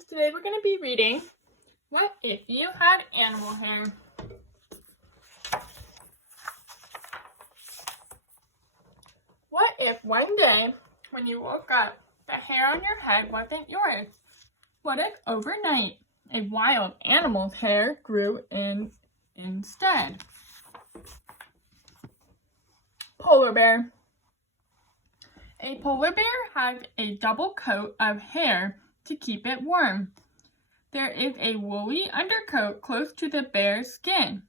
friends, today we're going to be reading What If You Had Animal Hair? What if one day when you woke up, the hair on your head wasn't yours? What if overnight a wild animal's hair grew in instead? Polar bear. A polar bear has a double coat of hair to keep it warm. There is a woolly undercoat close to the bear's skin.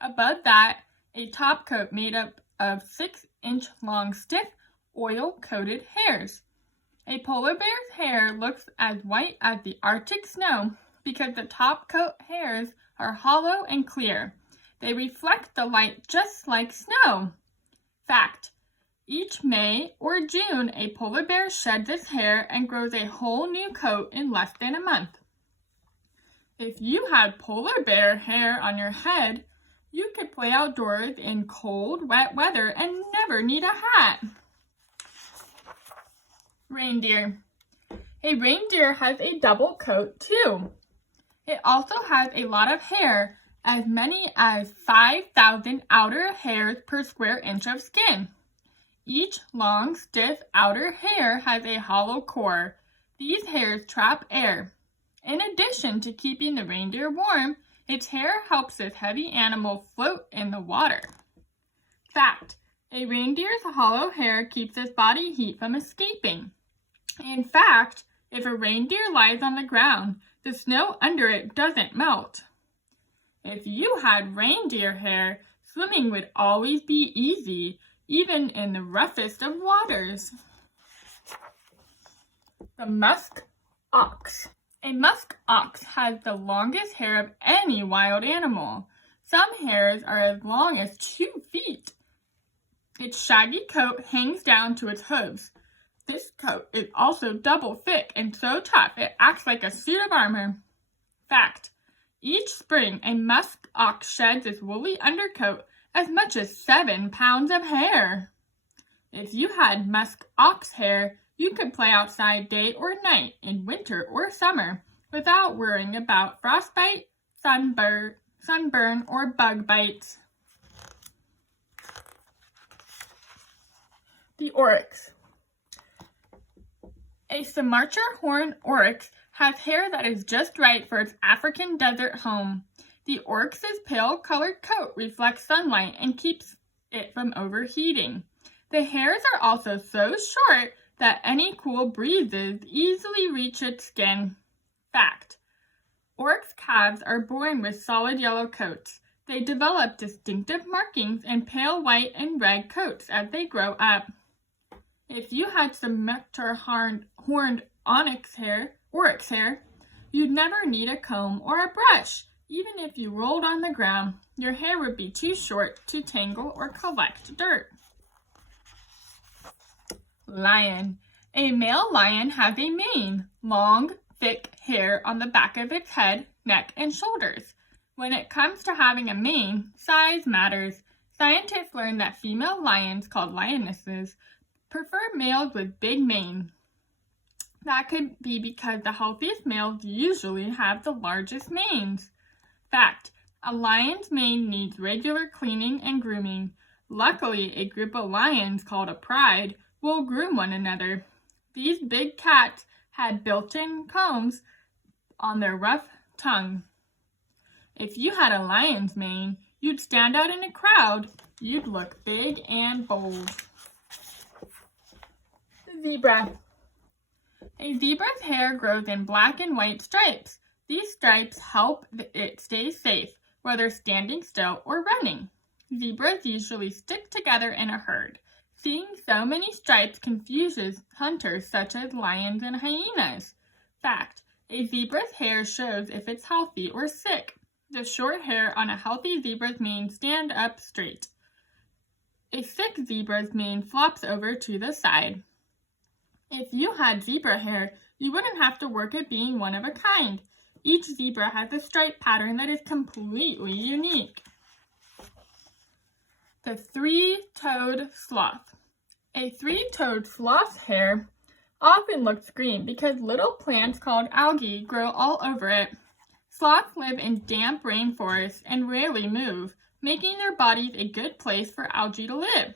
Above that, a top coat made up of 6-inch long stiff, oil-coated hairs. A polar bear's hair looks as white as the Arctic snow because the top coat hairs are hollow and clear. They reflect the light just like snow. Fact: each May or June, a polar bear sheds its hair and grows a whole new coat in less than a month. If you had polar bear hair on your head, you could play outdoors in cold, wet weather and never need a hat. Reindeer. A reindeer has a double coat too. It also has a lot of hair, as many as 5,000 outer hairs per square inch of skin. Each long, stiff outer hair has a hollow core. These hairs trap air. In addition to keeping the reindeer warm, its hair helps this heavy animal float in the water. Fact: a reindeer's hollow hair keeps its body heat from escaping. In fact, if a reindeer lies on the ground, the snow under it doesn't melt. If you had reindeer hair, swimming would always be easy, even in the roughest of waters. The Musk Ox. A musk ox has the longest hair of any wild animal. Some hairs are as long as 2 feet. Its shaggy coat hangs down to its hooves. This coat is also double thick and so tough it acts like a suit of armor. Fact: each spring a musk ox sheds its woolly undercoat as much as 7 pounds of hair. If you had musk ox hair, you could play outside day or night, in winter or summer, without worrying about frostbite, sunburn, or bug bites. The Oryx. A Sumatran horned oryx has hair that is just right for its African desert home. The oryx's pale-colored coat reflects sunlight and keeps it from overheating. The hairs are also so short that any cool breezes easily reach its skin. Fact: oryx calves are born with solid yellow coats. They develop distinctive markings and pale white and red coats as they grow up. If you had Sumatran horned oryx hair, you'd never need a comb or a brush. Even if you rolled on the ground, your hair would be too short to tangle or collect dirt. Lion. A male lion has a mane, long, thick hair on the back of its head, neck, and shoulders. When it comes to having a mane, size matters. Scientists learned that female lions, called lionesses, prefer males with big mane. That could be because the healthiest males usually have the largest manes. Fact: a lion's mane needs regular cleaning and grooming. Luckily, a group of lions called a pride will groom one another. These big cats had built-in combs on their rough tongue. If you had a lion's mane, you'd stand out in a crowd. You'd look big and bold. Zebra. A zebra's hair grows in black and white stripes. These stripes help it stay safe, whether standing still or running. Zebras usually stick together in a herd. Seeing so many stripes confuses hunters such as lions and hyenas. Fact: a zebra's hair shows if it's healthy or sick. The short hair on a healthy zebra's mane stand up straight. A sick zebra's mane flops over to the side. If you had zebra hair, you wouldn't have to work at being one of a kind. Each zebra has a stripe pattern that is completely unique. The Three-Toed Sloth. A three-toed sloth's hair often looks green because little plants called algae grow all over it. Sloths live in damp rainforests and rarely move, making their bodies a good place for algae to live.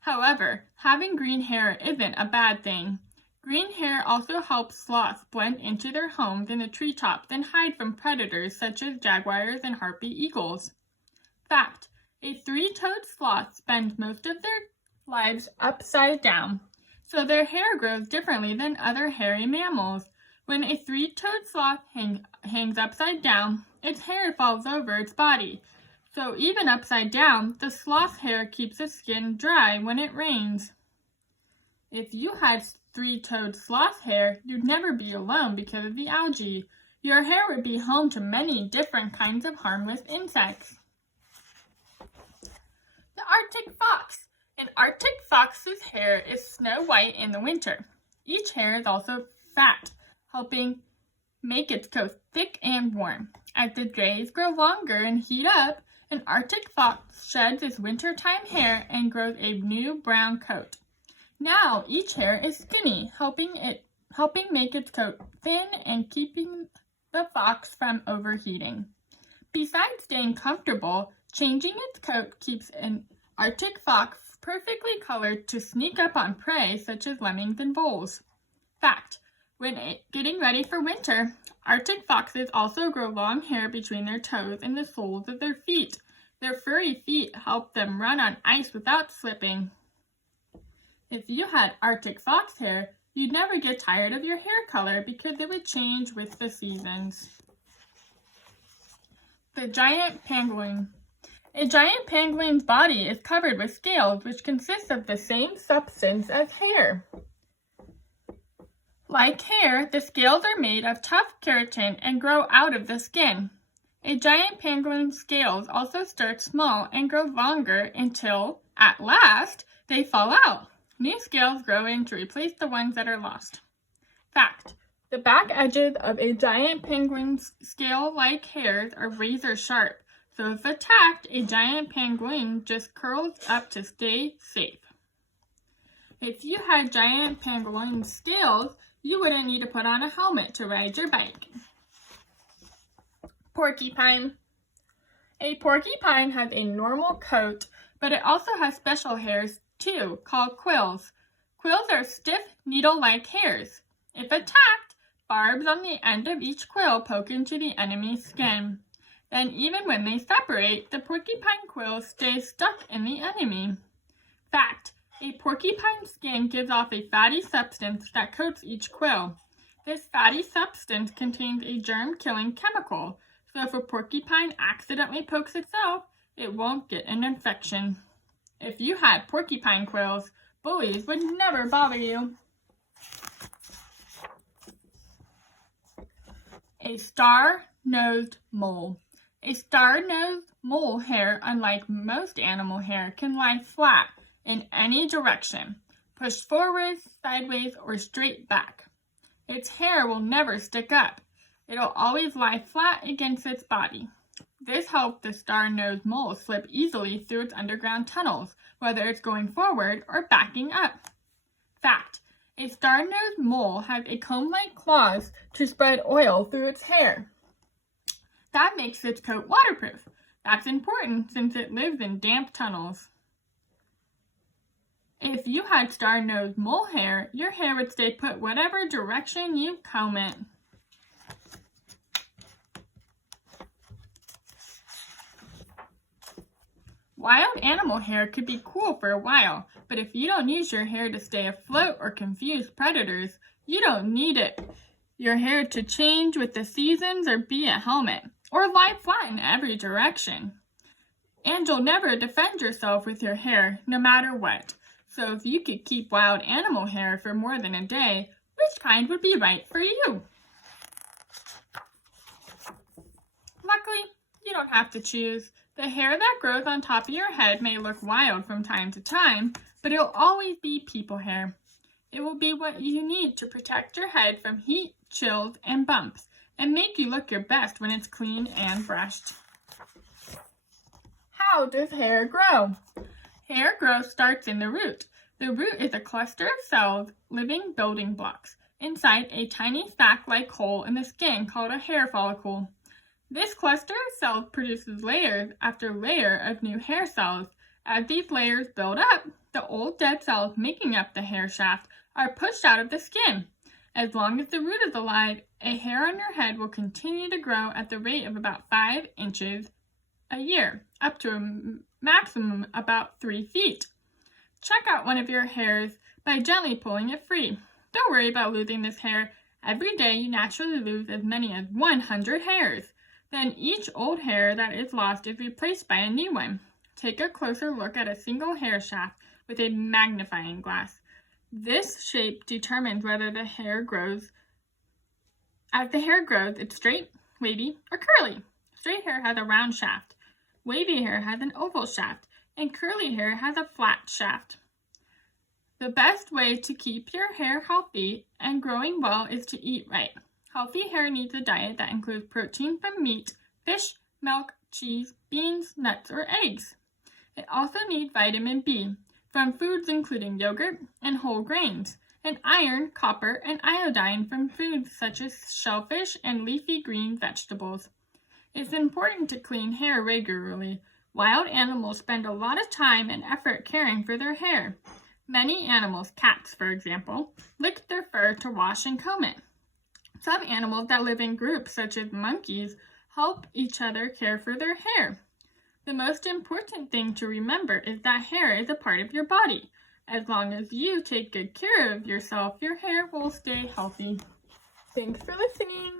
However, having green hair isn't a bad thing. Green hair also helps sloths blend into their homes in the treetops and hide from predators such as jaguars and harpy eagles. Fact: a three-toed sloth spends most of their lives upside down, so their hair grows differently than other hairy mammals. When a three-toed sloth hangs upside down, its hair falls over its body. So even upside down, the sloth's hair keeps its skin dry when it rains. If you had three-toed sloth hair, you'd never be alone because of the algae. Your hair would be home to many different kinds of harmless insects. The Arctic fox. An Arctic fox's hair is snow white in the winter. Each hair is also fat, helping make its coat thick and warm. As the days grow longer and heat up, an Arctic fox sheds its wintertime hair and grows a new brown coat. Now each hair is skinny, helping make its coat thin and keeping the fox from overheating. Besides staying comfortable, changing its coat keeps an Arctic fox perfectly colored to sneak up on prey such as lemmings and voles. Fact: when getting ready for winter, Arctic foxes also grow long hair between their toes and the soles of their feet. Their furry feet help them run on ice without slipping. If you had Arctic fox hair, you'd never get tired of your hair color because it would change with the seasons. The giant pangolin. A giant pangolin's body is covered with scales which consist of the same substance as hair. Like hair, the scales are made of tough keratin and grow out of the skin. A giant pangolin's scales also start small and grow longer until, at last, they fall out. New scales grow in to replace the ones that are lost. Fact: the back edges of a giant penguin's scale-like hairs are razor sharp, so if attacked, a giant pangolin just curls up to stay safe. If you had giant pangolin scales, you wouldn't need to put on a helmet to ride your bike. Porcupine. A porcupine has a normal coat, but it also has special hairs too, called quills. Quills are stiff, needle-like hairs. If attacked, barbs on the end of each quill poke into the enemy's skin. Then even when they separate, the porcupine quills stay stuck in the enemy. Fact: a porcupine's skin gives off a fatty substance that coats each quill. This fatty substance contains a germ-killing chemical, so if a porcupine accidentally pokes itself, it won't get an infection. If you had porcupine quills, bullies would never bother you. A star-nosed mole. A star-nosed mole hair, unlike most animal hair, can lie flat in any direction, pushed forward, sideways, or straight back. Its hair will never stick up. It'll always lie flat against its body. This helps the star-nosed mole slip easily through its underground tunnels, whether it's going forward or backing up. Fact: a star-nosed mole has a comb-like claws to spread oil through its hair. That makes its coat waterproof. That's important since it lives in damp tunnels. If you had star-nosed mole hair, your hair would stay put whatever direction you comb it. Wild animal hair could be cool for a while, but if you don't use your hair to stay afloat or confuse predators, you don't need your hair to change with the seasons or be a helmet, or lie flat in every direction. And you'll never defend yourself with your hair, no matter what. So if you could keep wild animal hair for more than a day, which kind would be right for you? Luckily, you don't have to choose. The hair that grows on top of your head may look wild from time to time, but it'll always be people hair. It will be what you need to protect your head from heat, chills, and bumps, and make you look your best when it's clean and brushed. How does hair grow? Hair growth starts in the root. The root is a cluster of cells, living building blocks, inside a tiny sac-like hole in the skin called a hair follicle. This cluster of cells produces layers after layer of new hair cells. As these layers build up, the old dead cells making up the hair shaft are pushed out of the skin. As long as the root is alive, a hair on your head will continue to grow at the rate of about 5 inches a year, up to a maximum about 3 feet. Check out one of your hairs by gently pulling it free. Don't worry about losing this hair. Every day you naturally lose as many as 100 hairs. Then each old hair that is lost is replaced by a new one. Take a closer look at a single hair shaft with a magnifying glass. This shape determines whether the hair grows. As the hair grows, it's straight, wavy, or curly. Straight hair has a round shaft. Wavy hair has an oval shaft, and curly hair has a flat shaft. The best way to keep your hair healthy and growing well is to eat right. Healthy hair needs a diet that includes protein from meat, fish, milk, cheese, beans, nuts, or eggs. It also needs vitamin B from foods including yogurt and whole grains, and iron, copper, and iodine from foods such as shellfish and leafy green vegetables. It's important to clean hair regularly. Wild animals spend a lot of time and effort caring for their hair. Many animals, cats for example, lick their fur to wash and comb it. Some animals that live in groups, such as monkeys, help each other care for their hair. The most important thing to remember is that hair is a part of your body. As long as you take good care of yourself, your hair will stay healthy. Thanks for listening.